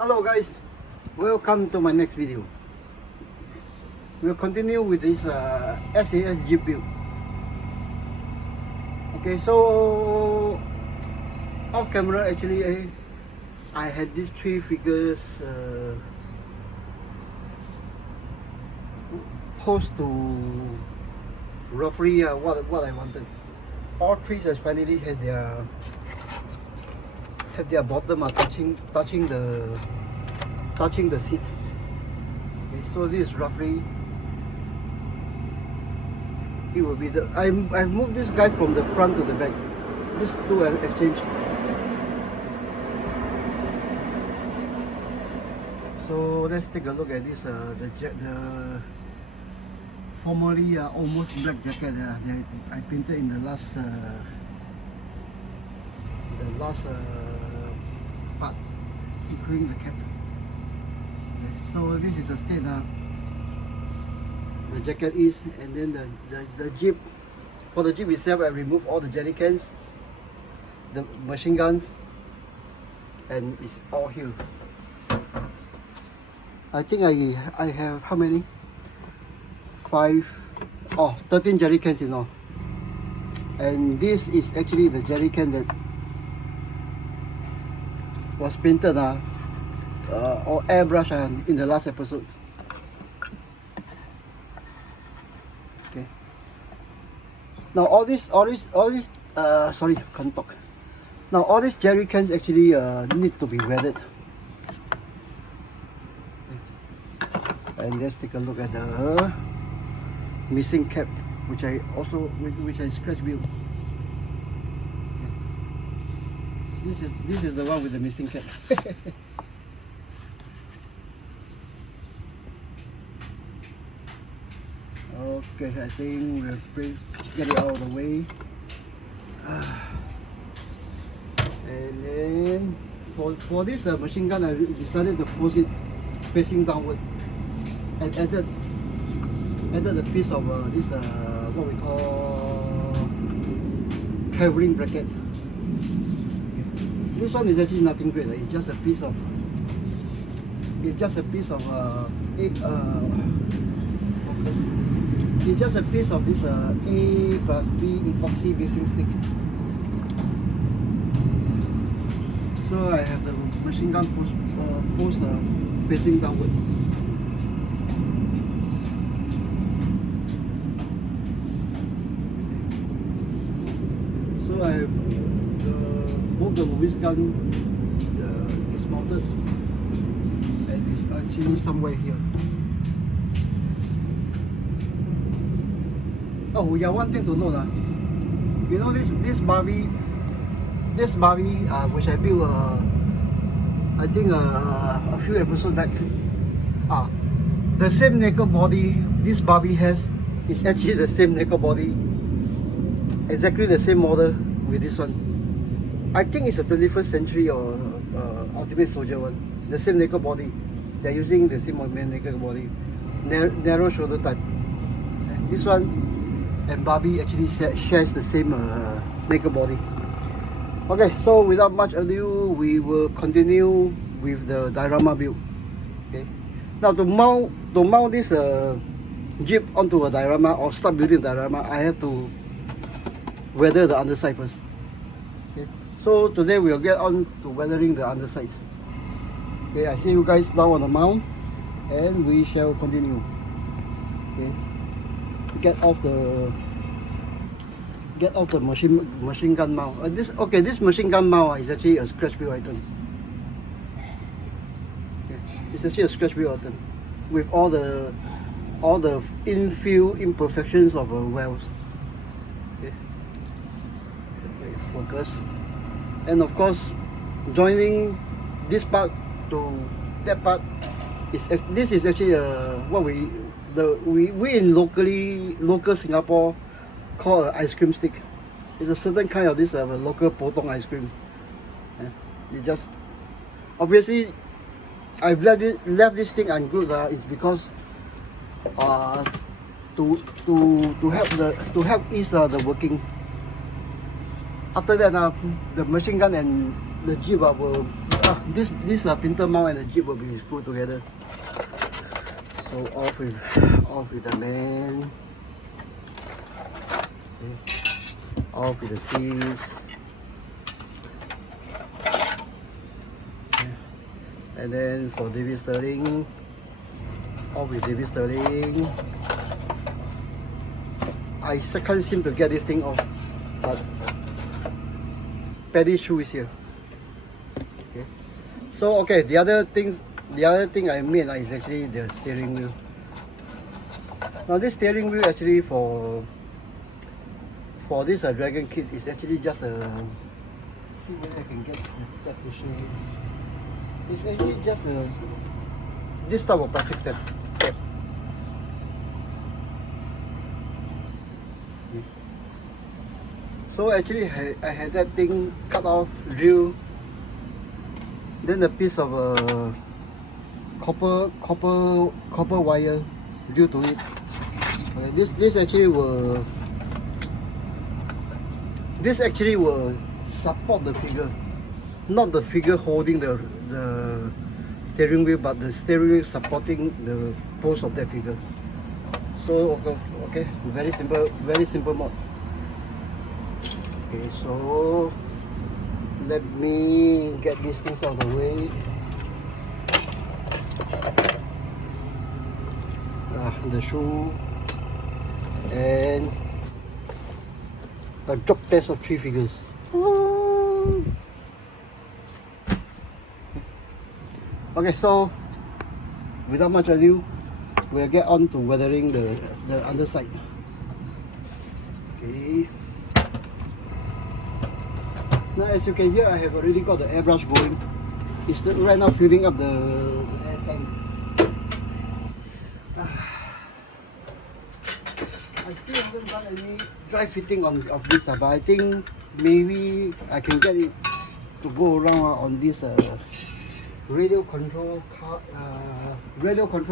Hello guys, welcome to my next video. We'll continue with this SAS JEEP build. Okay, so off camera actually I had these three figures posed to roughly what I wanted. All three finally has their bottom touching the seats. Okay, so this is roughly it will be the I moved this guy from the front to the back. These two exchange. So let's take a look at this the formerly almost black jacket I painted in the last part, including the cap. Okay, so this is the state the jacket is, and then the Jeep. For the Jeep itself, I removed all the jerry cans, the machine guns, and it's all here. I think I have how many? 13 jerry cans in all. And this is actually the jerry can that was painted or airbrush in the last episodes. Okay. Now all these sorry, can't talk. Now all these jerry cans actually need to be weathered. Okay. And let's take a look at the missing cap, which I scratch built. This is the one with the missing cap. Okay, I think we'll get it out of the way. And then for this machine gun, I decided to pose it facing downwards and added a piece of this what we call traveling bracket. This one is actually nothing great. It's just a piece of It's just a piece of this A+B epoxy basing stick. So I have the machine gun post facing downwards. So I have both the Lewis gun is mounted, and it's actually somewhere here. Oh yeah, one thing to note, you know this Barbie which I built I think a few episodes back. The same naked body this Barbie has is actually the same naked body, exactly the same model with this one. I think it's a 21st century or Ultimate Soldier one. The same naked body. They're using the same naked body, narrow shoulder type. This one and Barbie actually shares the same naked body. Okay, so without much ado, we will continue with the diorama build. Okay. Now to mount this Jeep onto a diorama or start building a diorama, I have to weather the underside first. Okay. So today we'll get on to weathering the undersides. Okay, I see you guys down on the mount, and we shall continue. Okay. Get off the machine gun mount. This machine gun mount is actually a scratch build item. Okay. It's actually a scratch build item with all the infill imperfections of wells. Okay. Focus. And of course, joining this part to that part this is actually what we in local Singapore call an ice cream stick. It's a certain kind of this local potong ice cream. You just obviously I've left this thing unglued is because to help ease the working. After that the machine gun and the Jeep will This printer mount and the Jeep will be screwed together. So off with the main. Okay. Off with the seats. Okay. And then for David Sterling, off with David Sterling. I can't seem to get this thing off, but Paddy shoe is here. Okay. So okay, the other thing I made is actually the steering wheel. Now this steering wheel actually for this Dragon kit is actually just a, see whether I can get that to show you. It's actually just this type of plastic stem. Okay. So actually I had that thing cut off, drill, then a piece of copper wire drill to it. Okay, this actually will support the figure, not the figure holding the steering wheel, but the steering wheel supporting the post of that figure. So okay, very simple mod. Okay, so let me get these things out of the way. The shoe and a drop test of 3 figures. Okay, so without much ado, we'll get on to weathering the underside. Okay. Now as you can hear, I have already got the airbrush going. It's right now filling up the air tank. I still haven't done any dry fitting of this, but I think maybe I can get it to go around on this radio control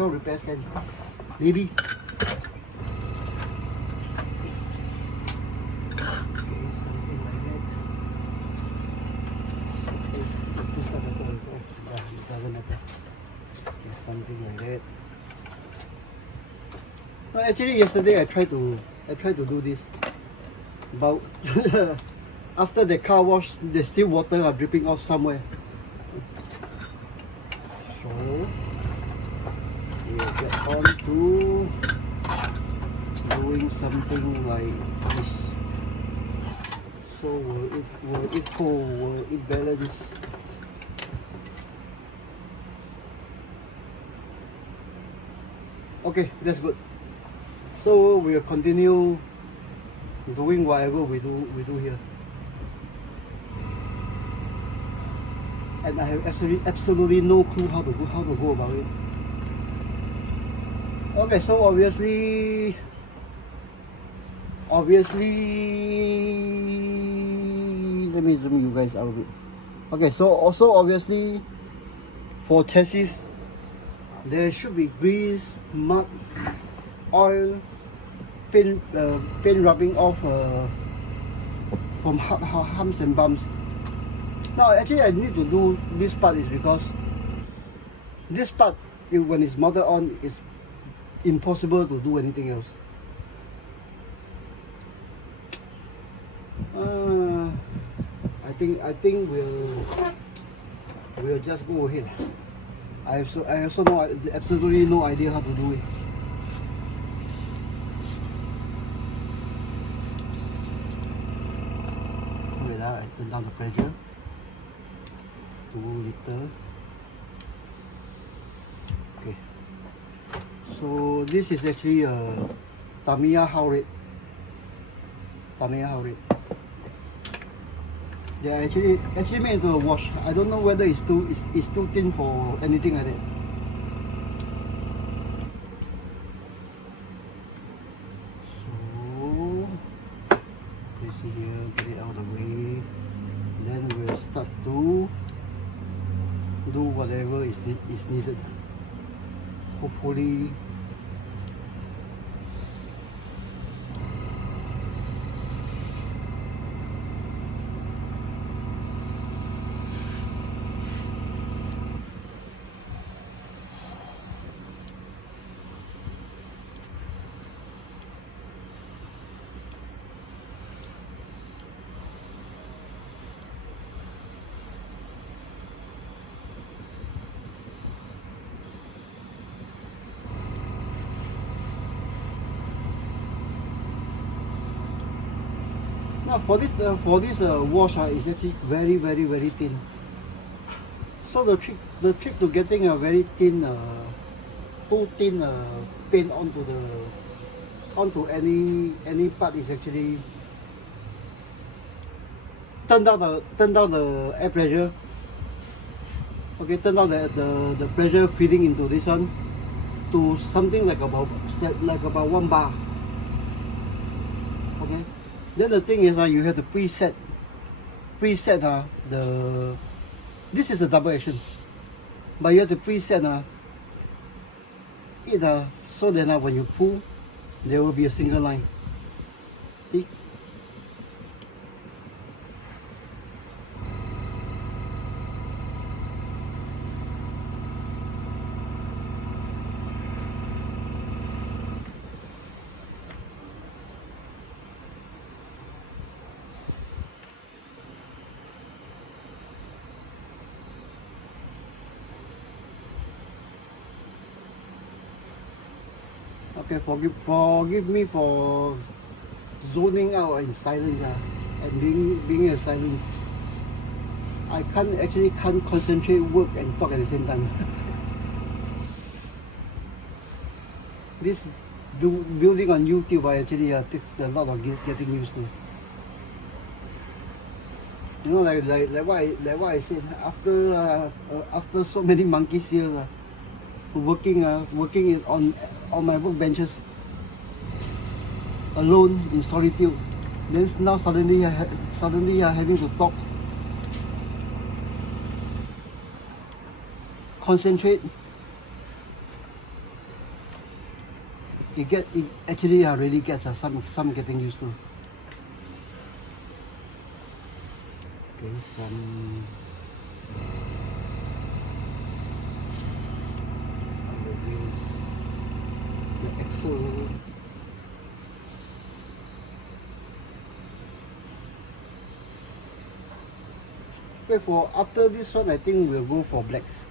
repair stand. Maybe. Something like that. No, actually yesterday I tried to do this, but after the car wash, there's still water are dripping off somewhere. So we'll get on to doing something like this. So will it hold? Will it balance? Okay, that's good. So we'll continue doing whatever we do here. And I have absolutely no clue how to go about it. Okay, so obviously let me zoom you guys out a bit. Okay, so also obviously for chassis there should be grease, mud, oil, paint rubbing off from humps and bumps. Now actually I need to do this part is because this part, when it's mounted on, it's impossible to do anything else. I think we'll just go ahead. I also know absolutely no idea how to do it. Wait, I turn down the pressure. 2 liter. Okay. So this is actually a Tamiya hull rate. They are actually made into a wash. I don't know whether it's too thin for anything like that. So place it here, get it out of the way. Then we'll start to do whatever is needed. Hopefully Now for this wash is actually very thin. So the trick to getting a very thin too thin paint onto any part is actually turn down the air pressure. Okay, turn down the pressure feeding into this one to something like about 1 bar. Okay, then the thing is you have to preset this is a double action, but you have to preset it so that when you pull there will be a single line. See? Okay, forgive me for zoning out in silence and being a silence. I can't concentrate, work and talk at the same time. This building on YouTube actually takes a lot of getting used to. You know, like what I said, after so many monkeys here working on my workbenches alone in solitude, then now suddenly having to talk, concentrate. It actually really gets some getting used to. Okay, some under this, the axle. Okay, for after this one, I think we'll go for blacks.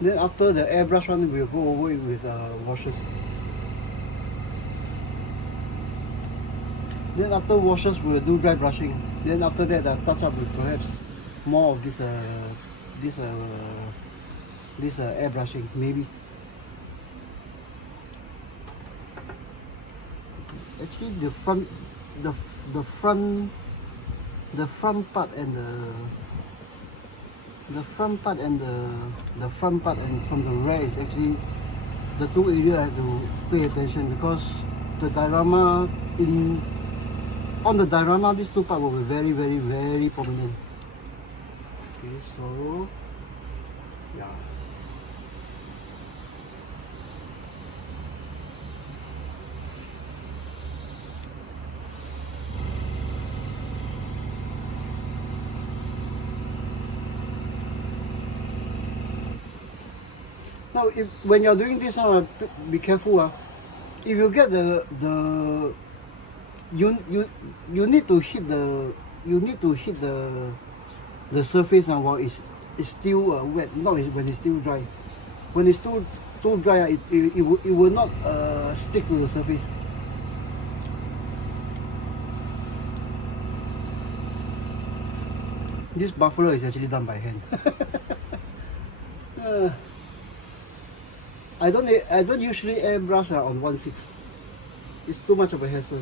Then after the airbrush one, we'll go over it with washes. Then after washes, we'll do dry brushing. Then after that, touch up with perhaps more of this airbrushing, maybe. Actually, the front part and from the rear is actually the two areas I have to pay attention, because the diorama on the diorama these two parts will be very prominent. Okay, so yeah. Now, when you're doing this be careful. If you get you need to hit the surface while it's still wet, not when it's still dry. When it's too dry, it will not stick to the surface. This buffalo is actually done by hand. I don't usually airbrush on 1/6. It's too much of a hassle.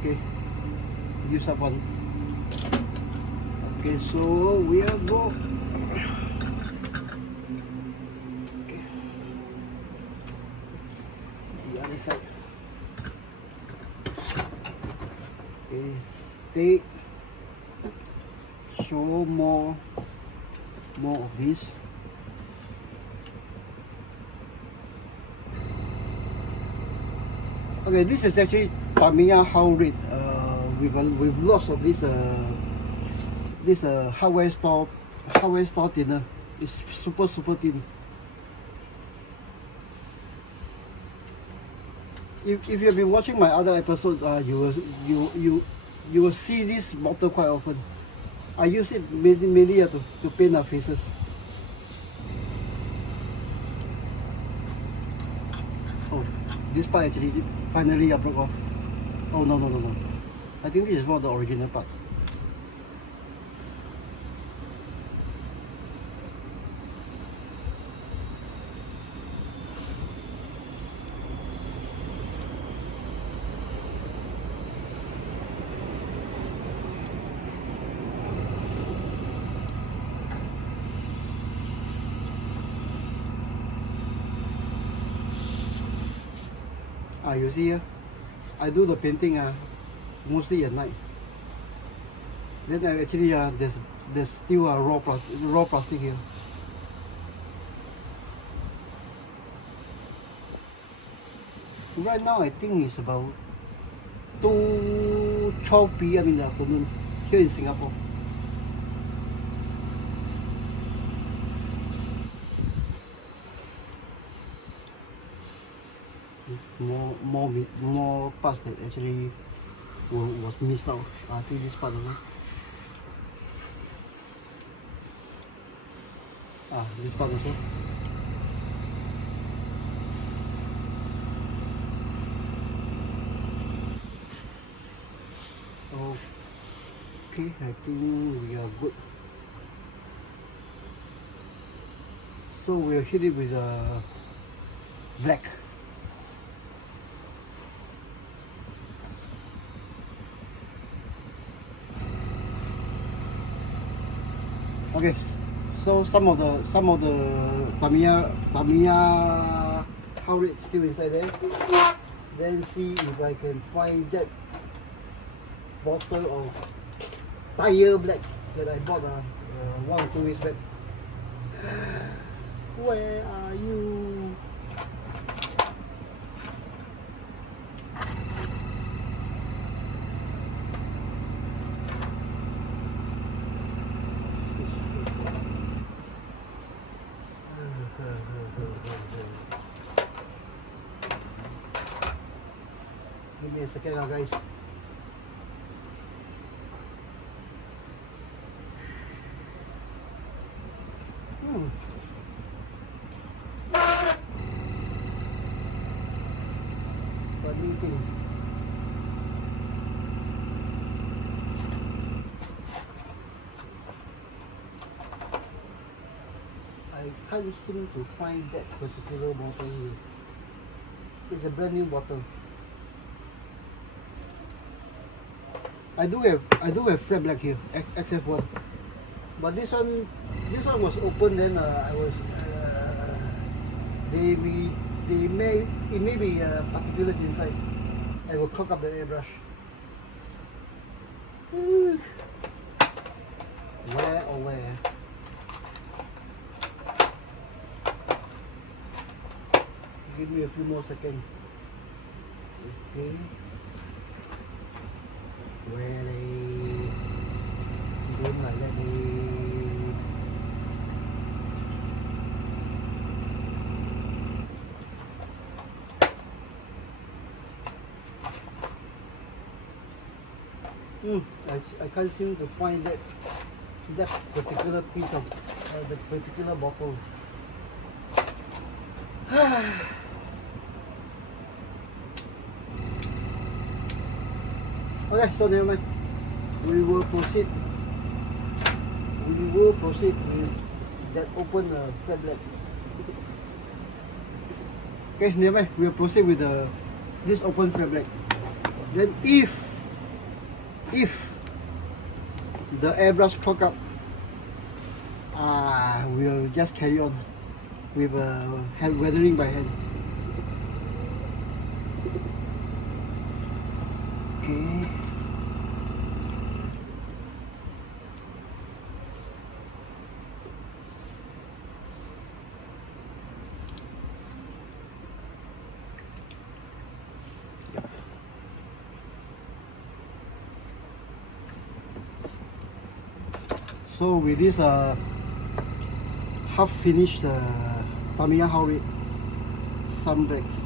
Okay, use up one. Okay, so we'll go. Okay, the other side. Okay, stay. Show more of this. Okay, this is actually Tamiya hull red with lots of this hardware store thinner. It's super thin. If you have been watching my other episodes, you will see this bottle quite often. I use it mainly to paint our faces. Oh, this part actually finally I broke off. Oh no. I think this is one of the original parts. You see here, I do the painting mostly at night. Then actually there's still a raw plastic here. Right now I think it's about 2:12 p.m. in the afternoon here in Singapore. More parts that actually was missed out. I think this part only. This part also. Okay, I think we are good. So we'll hit it with black. Okay, so some of the Tamiya how it's still inside there. Then see if I can find that bottle of tire black that I bought 1 or 2 weeks back. Where are you? Give me a second now, guys. Funny thing. I can't seem to find that particular bottle here. It's a brand new bottle. I do have flat black here, except one. But this one was open. Then I was it may be particulars inside. I will clog up the airbrush. Where or where? Give me a few more seconds. Okay. Where they don't like that I can't seem to find that particular piece of the particular bottle. Okay, so never mind. We will proceed with that open flat black. Okay, never mind. We will proceed with this open flat black. Then if the airbrush clog up, we'll just carry on with hand weathering by hand. Okay. So with this half finished Tamiya Howrit sun blacks,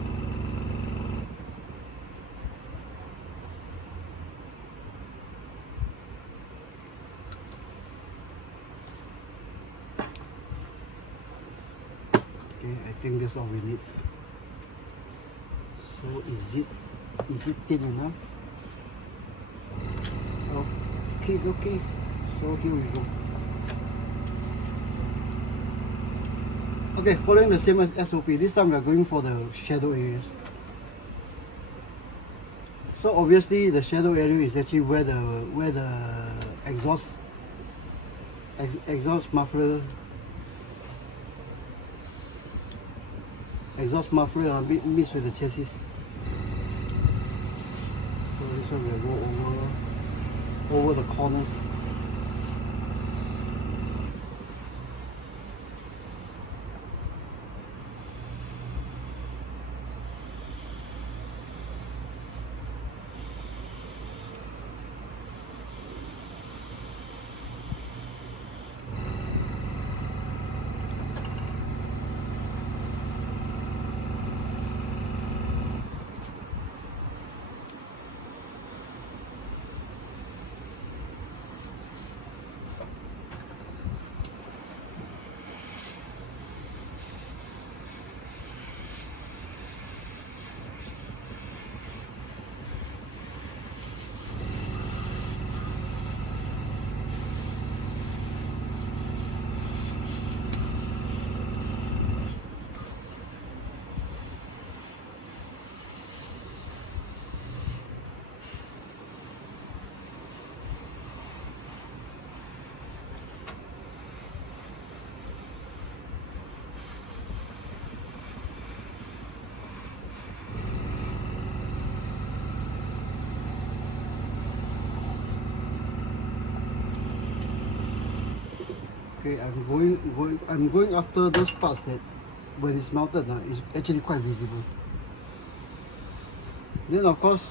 Okay, I think that's all we need. So is it thin enough? Okay. So here we go. Okay, following the same as SOP, this time we are going for the shadow areas. So obviously the shadow area is actually where the exhaust muffler mixed with the chassis. So this one will go over the corners. Okay, I'm going after those parts that when it's melted it's actually quite visible. Then of course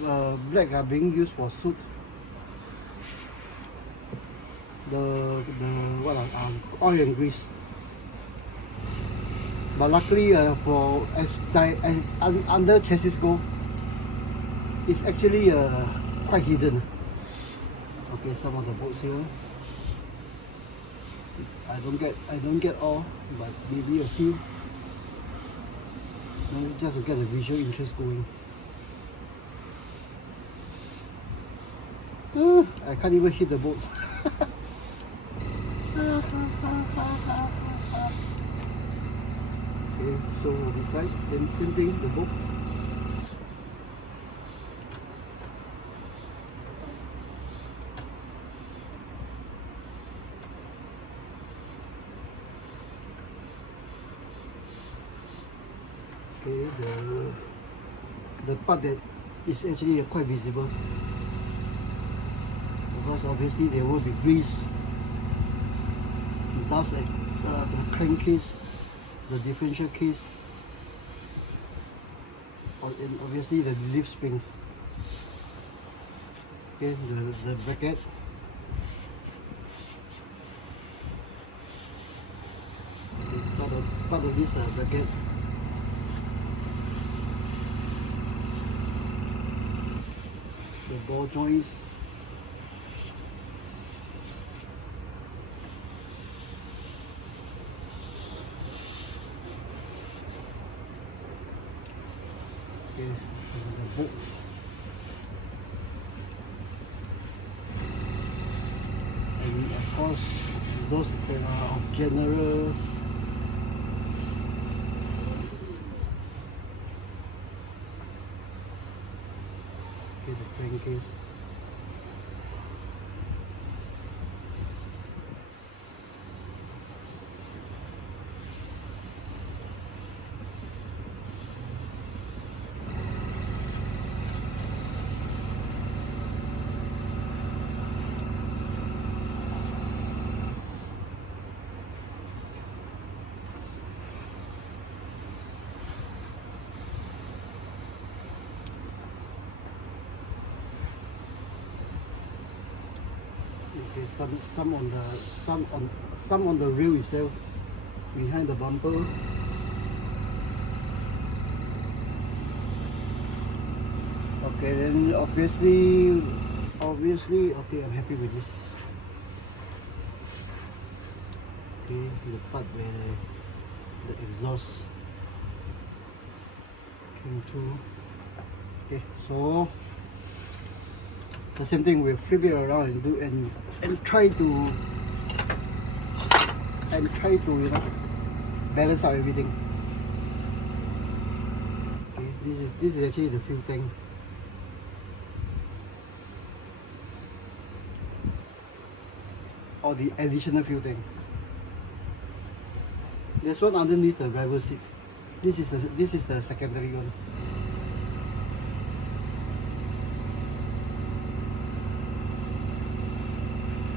black are being used for soot. The oil and grease. But luckily for as under chassis go, it's actually quite hidden. Okay, some of the bolts here. I don't get all, but maybe a few. Just to get the visual interest going. I can't even hit the bolts. Okay, so besides same thing, the bolts. Okay, the part that is actually quite visible, because obviously there will be grease, dust at the crankcase, the differential case, and obviously the leaf springs. Okay, the bracket. Okay, part of this bracket. The ball joints. Okay, the bolts. And of course those that are of general the crankcase. Okay, some on the rail itself, behind the bumper. Okay, then obviously, okay, I'm happy with this. Okay, the part where the exhaust into. Okay, so the same thing, we'll flip it around and do and try to you know, balance out everything. Okay, this is actually the fuel tank. Or the additional fuel tank. There's one underneath the driver's seat. This is the secondary one.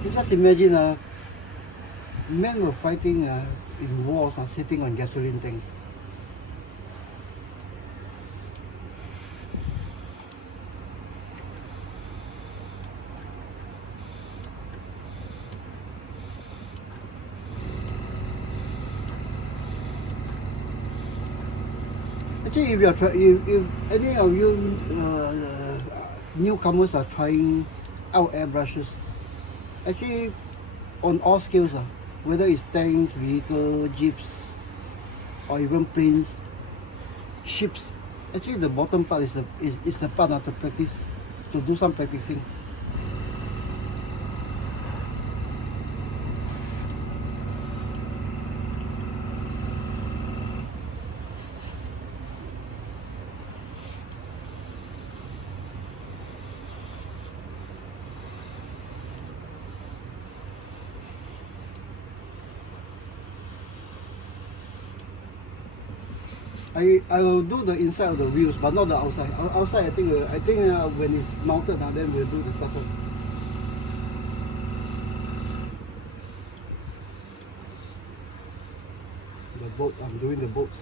You just imagine men were fighting in wars sitting on gasoline tanks. Actually, if any of you newcomers are trying out airbrushes, actually on all scales, whether it's tanks, vehicles, jeeps, or even planes, ships, actually the bottom part is the part to practice, to do some practicing. I will do the inside of the wheels, but not the outside. Outside, I think when it's mounted, then we'll do the top one. The boat, I'm doing the boats.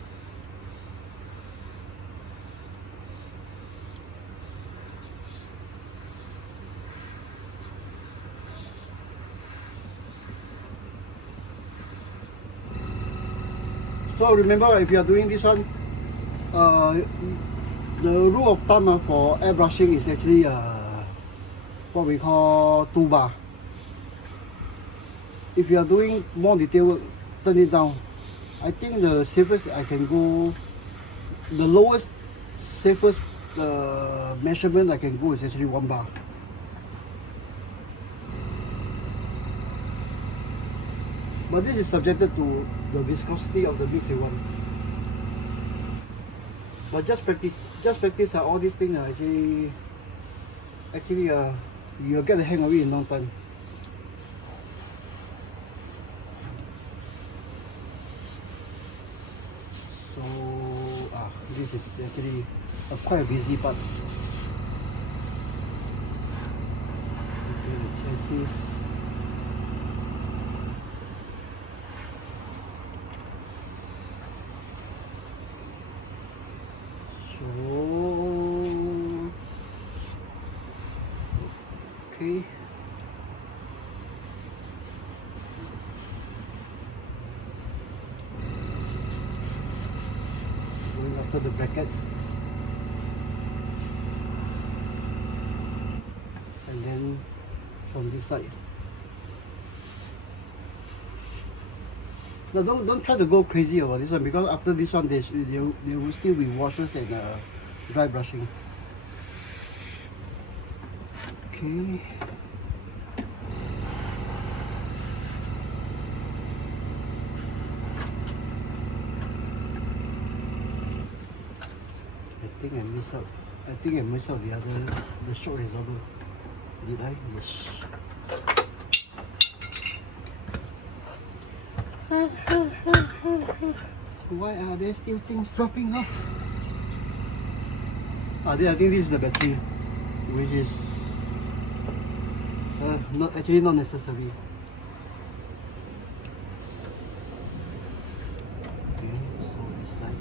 So remember, if you are doing this one, the rule of thumb for airbrushing is actually what we call 2 bar. If you are doing more detail work, turn it down. I think the safest I can go, the lowest safest measurement I can go is actually 1 bar. But this is subjected to the viscosity of the mix you want. But just practice all these things actually you'll get the hang of it in no time. So this is actually quite a busy part. Okay, the chassis. Okay. Going after the brackets. And then from this side. Now don't try to go crazy about this one, because after this one there will still be washers and dry brushing. Okay. I think I missed out the shock absorber. Did I? Yes. Why are there still things dropping off? I think this is the battery, which is not necessary. Okay, so this side.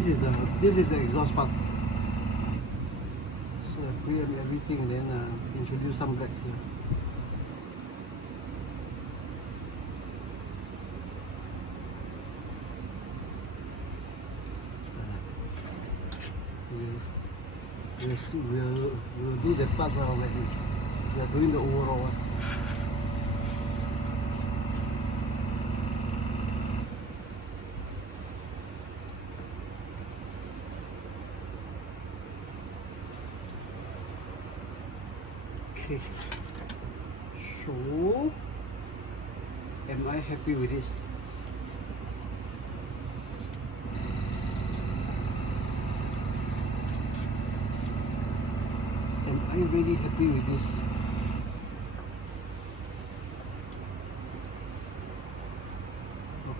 this is the exhaust part. So I preamp everything and then introduce some blacks here. We'll do the parts already. We are doing the overall one. Okay, so am I happy with this? Am I really happy with this?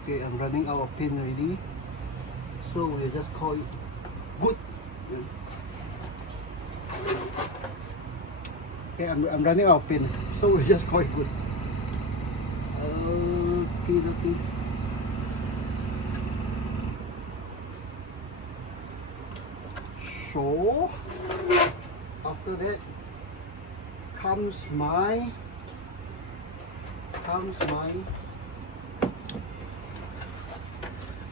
Okay, I'm running out of paint already, so we'll just call it good. Okay, I'm running out of paint, so we'll just call it good. Okay. So after that comes my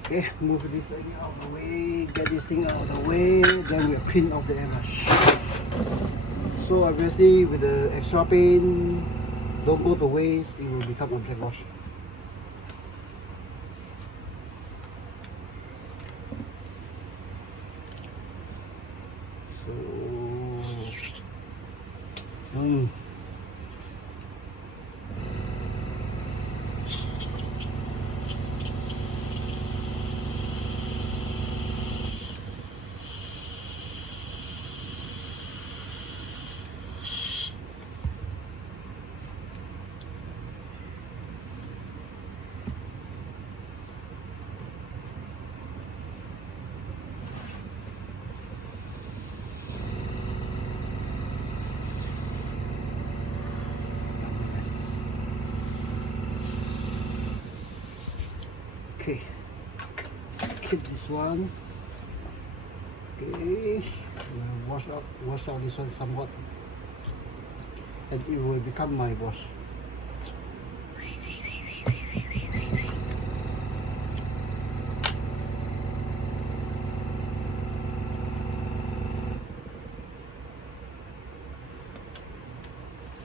okay, move this thing out of the way, get this thing out of the way, then we'll clean off the airbrush. So obviously with the extra paint, don't go to waste, it will become a black wash. Okay, keep this one. Okay, wash out this one somewhat, and it will become my wash.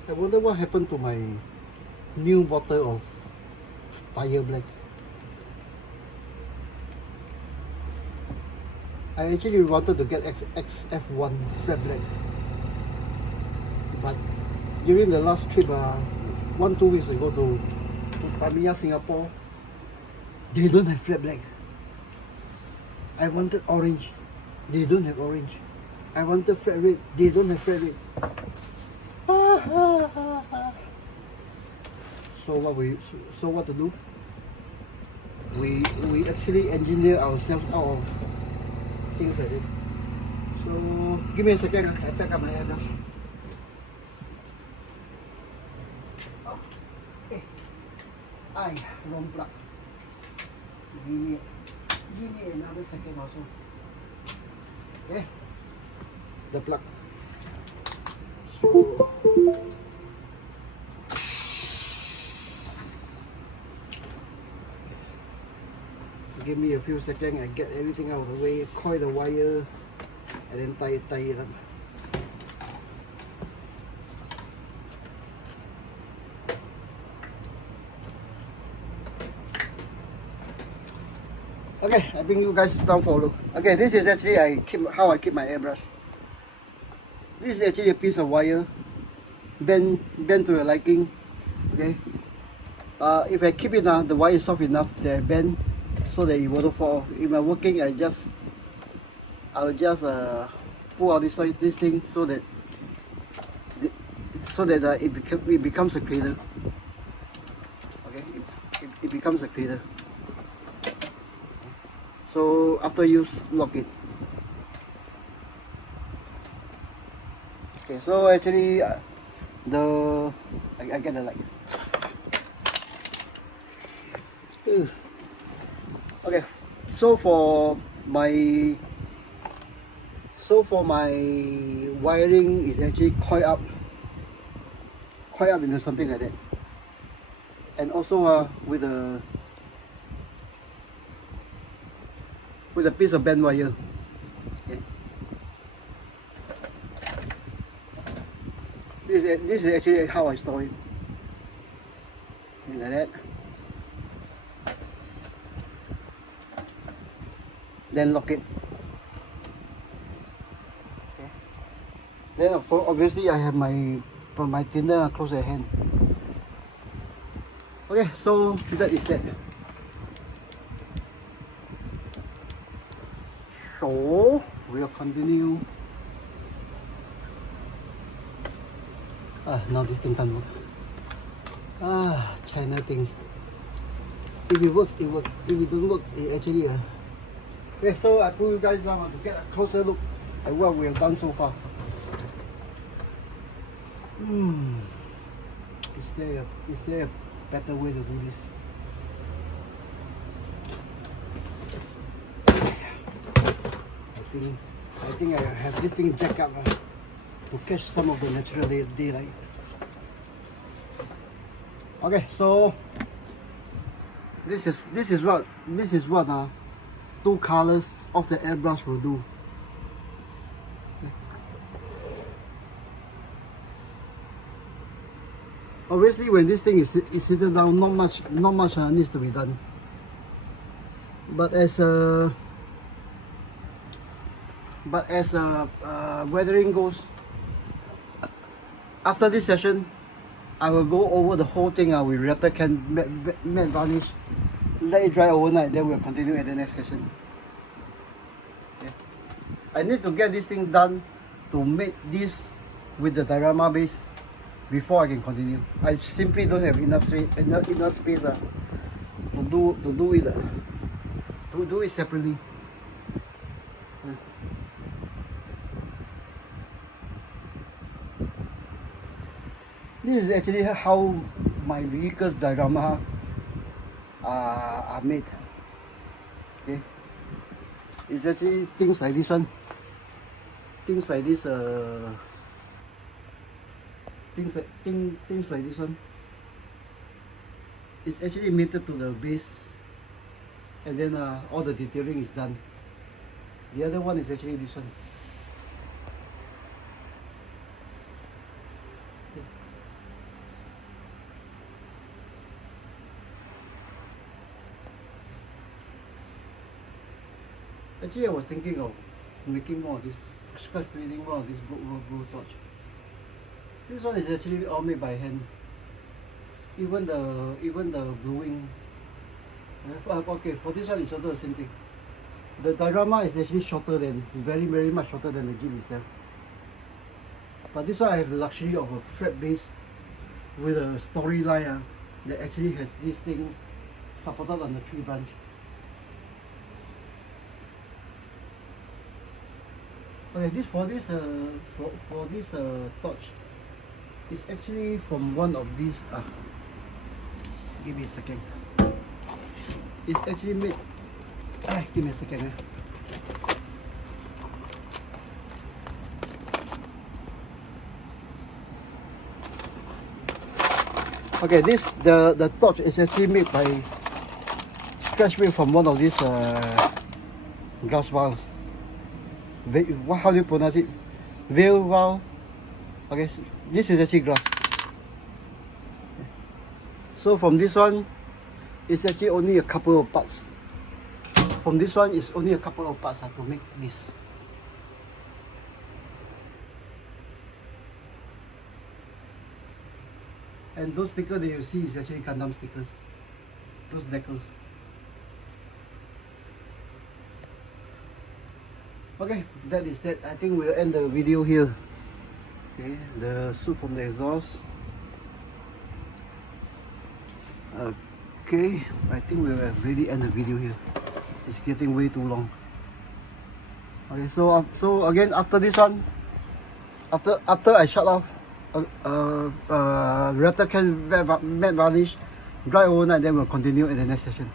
I wonder what happened to my new bottle of tire black. I actually wanted to get XF1 flat black, but during the last trip, 1-2 weeks ago to Tamiya, Singapore, they don't have flat black. I wanted orange, they don't have orange. I wanted flat red, they don't have flat red. So what to do? We actually engineer ourselves out of things like that. So give me a second, I pack up my airbrush. Okay. Wrong plug. Give me another second also. Okay. The plug. So give me a few seconds, I get everything out of the way, coil the wire, and then tie it up. Okay, I bring you guys down for a look. Okay, this is actually how I keep my airbrush. This is actually a piece of wire, bend to your liking. Okay. If I keep it now, the wire is soft enough that I bend so that it won't fall off. In my working, I'll just pull out this thing so that it becomes a cradle. Okay, it becomes a cradle. So after use, lock it. Okay, so actually I get the light. Okay, so for for my wiring is actually coiled up into something like that, and also with a piece of bent wire. Okay. This is actually how I store it. Like that. Then lock it. Okay. Then obviously I have my thinner close at hand. Okay, so that is that. So we'll continue. Now this thing can't work. China things. If it works, it works. If it don't work, it actually okay, so I put you guys down to get a closer look at what we have done so far. Is there a better way to do this? I think I have this thing jacked up to catch some of the natural daylight. Okay, so this is what two colors of the airbrush will do. Okay. Obviously, when this thing is seated down, not much needs to be done. But as weathering goes, after this session, I will go over the whole thing with rattle can matte varnish, let it dry overnight, then we'll continue at the next session. Okay. I need to get this thing done to make this with the diorama base before I can continue. I simply don't have enough space to do it separately. This is actually how my vehicle's diorama are made. Okay, it's actually things like this one, things like this things like this one. It's actually mated to the base, and then all the detailing is done. The other one is actually this one. Actually, I was thinking of making more of this, scratch painting more of this blue torch. This one is actually all made by hand. Even the bluing. Okay, for this one it's also the same thing. The diorama is actually shorter than, very much shorter than the Jeep itself. But this one I have the luxury of a fret base with a storyline that actually has this thing supported on the tree branch. Okay, for this torch, it's actually from one of these. Give me a second. It's actually made. Give me a second. Okay, the torch is actually made by scratch made from one of these glass vials. How do you pronounce it? Veil vial. Okay, this is actually glass. So from this one, it's actually only a couple of parts. From this one, it's only a couple of parts to make this. And those stickers that you see is actually Gundam stickers. Those decals. Okay, that is that. I think we'll end the video here. Okay, the soot from the exhaust. Okay, I think we'll really end the video here. It's getting way too long. Okay, so again, after this one, after I shut off, rattle can matte varnish, dry overnight, then we'll continue in the next session.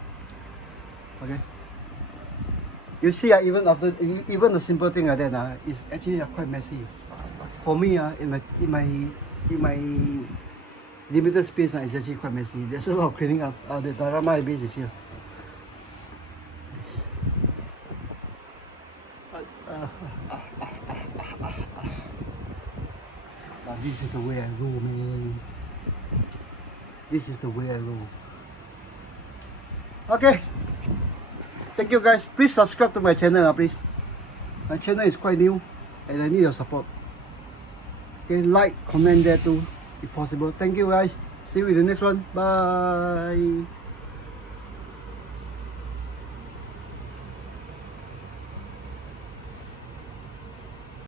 Okay. You see, even the simple thing like that, is actually quite messy. For me, in my limited space, it's actually quite messy. There's a lot of cleaning up. The diorama base is here. But this is the way I roll, man. This is the way I roll. Okay. Thank you guys. Please subscribe to my channel, please. My channel is quite new and I need your support. Okay, like, comment there too, if possible. Thank you guys. See you in the next one. Bye.